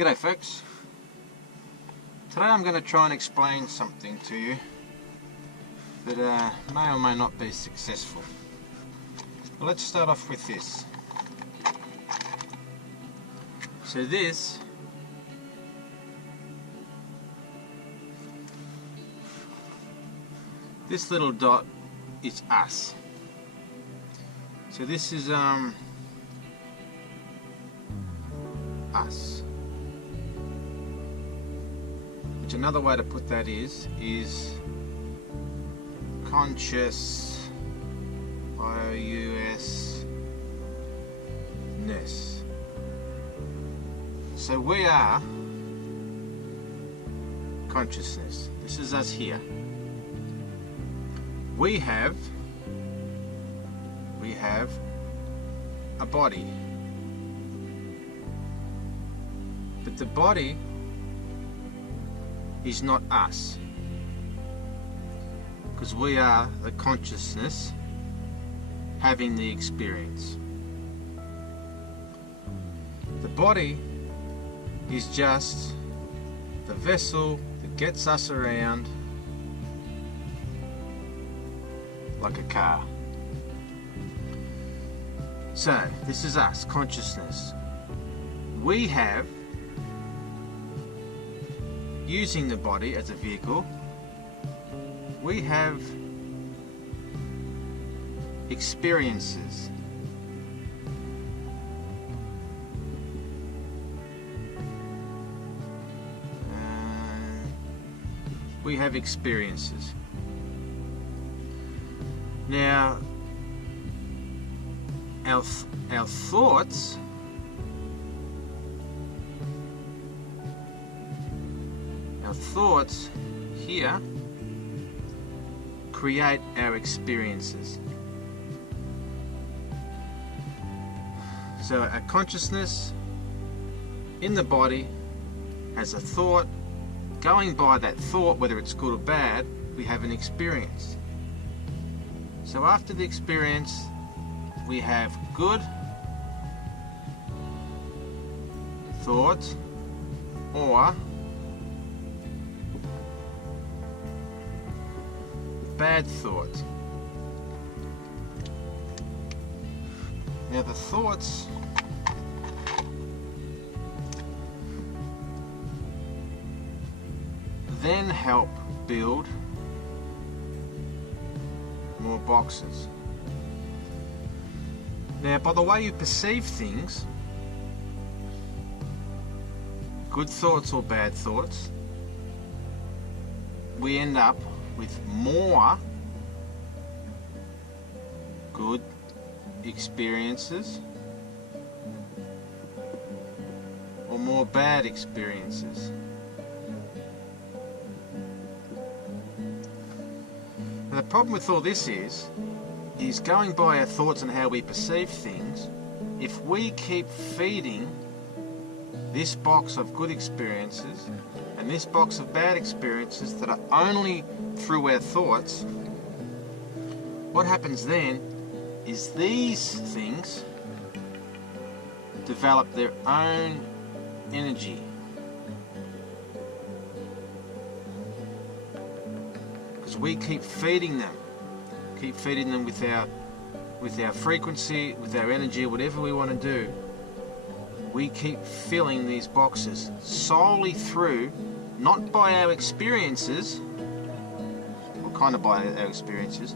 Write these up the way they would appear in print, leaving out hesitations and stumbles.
G'day folks. Today I'm going to try and explain something to you that may or may not be successful. Well, let's start off with this. So this little dot is us. So this is us. Which another way to put that is conscious, I-O-U-S-ness. So we are consciousness. This is us here. We have a body. But the body is not us, because we are the consciousness having the experience. The body is just the vessel that gets us around like a car. So this is us, consciousness. We have, using the body as a vehicle, we have experiences. We have experiences. Now, our thoughts here create our experiences. So our consciousness in the body has a thought. Going by that thought, whether it's good or bad, we have an experience. So after the experience, we have good thought or bad thought. Now the thoughts then help build more boxes. Now, by the way you perceive things, good thoughts or bad thoughts, we end up with more good experiences or more bad experiences. Now, the problem with all this is going by our thoughts and how we perceive things. If we keep feeding this box of good experiences and this box of bad experiences that are only through our thoughts, what happens then is these things develop their own energy. Because we keep feeding them with our frequency, with our energy, whatever we want to do. We keep filling these boxes solely through, not by our experiences, or kind of by our experiences,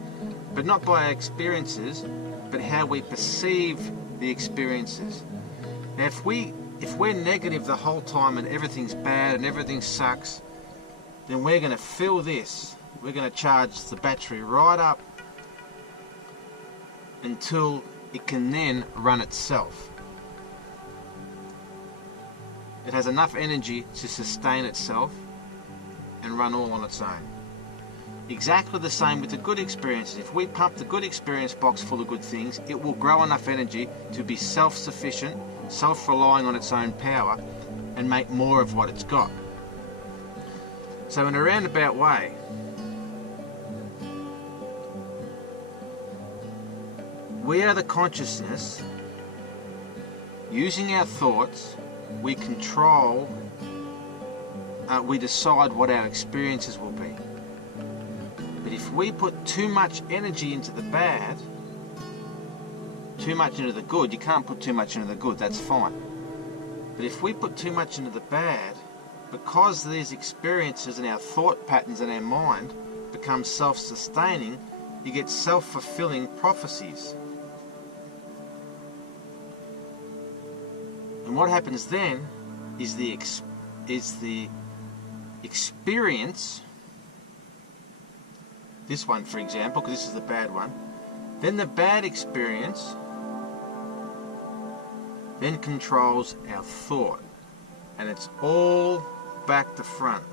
but not by our experiences, but how we perceive the experiences. Now if we're negative the whole time and everything's bad and everything sucks, then we're going to fill this. We're going to charge the battery right up until it can then run itself. It has enough energy to sustain itself and run all on its own. Exactly the same with the good experiences. If we pump the good experience box full of good things, it will grow enough energy to be self-sufficient, self-relying on its own power, and make more of what it's got. So in a roundabout way, we are the consciousness using our thoughts we control, we decide what our experiences will be. But if we put too much energy into the bad, too much into the good, you can't put too much into the good, that's fine. But if we put too much into the bad, because these experiences and our thought patterns in our mind become self-sustaining, you get self-fulfilling prophecies. And what happens then is the experience, this one for example, because this is the bad one, then the bad experience then controls our thought, and it's all back to front,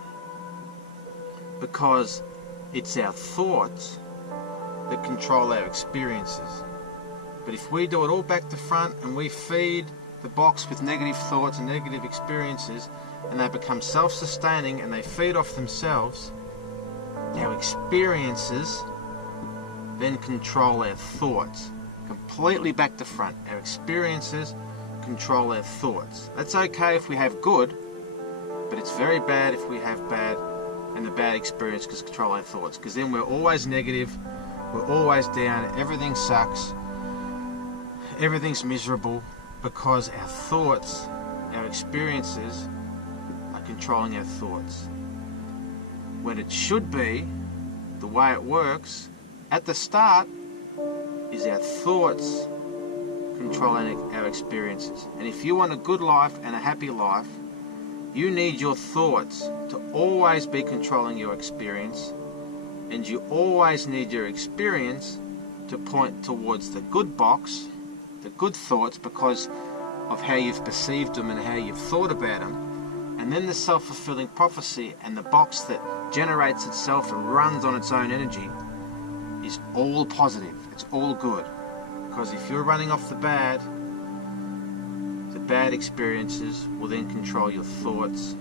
because it's our thoughts that control our experiences. But if we do it all back to front and we feed the box with negative thoughts and negative experiences, and they become self-sustaining and they feed off themselves, our experiences then control our thoughts. Completely back to front. Our experiences control our thoughts. That's okay if we have good, but it's very bad if we have bad, and the bad experience can control our thoughts, because then we're always negative, we're always down, everything sucks, everything's miserable, because our thoughts, our experiences are controlling our thoughts. When it should be, the way it works at the start is our thoughts controlling our experiences. And if you want a good life and a happy life, you need your thoughts to always be controlling your experience, and you always need your experience to point towards the good box, the good thoughts, because of how you've perceived them and how you've thought about them. And then the self-fulfilling prophecy and the box that generates itself and runs on its own energy is all positive, it's all good. Because if you're running off the bad experiences will then control your thoughts,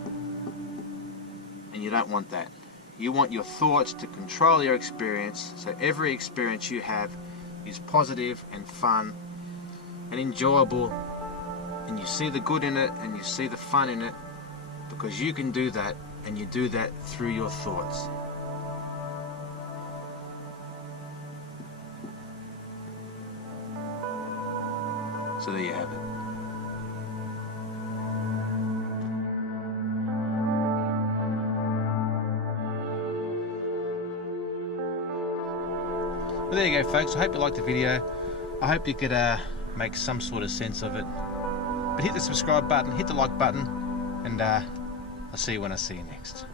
and you don't want that. You want your thoughts to control your experience, so every experience you have is positive and fun and enjoyable, and you see the good in it and you see the fun in it, because you can do that, and you do that through your thoughts. So there you have it. Well, there you go, folks. I hope you liked the video. I hope you could make some sort of sense of it. But hit the subscribe button, hit the like button, and I'll see you when I see you next.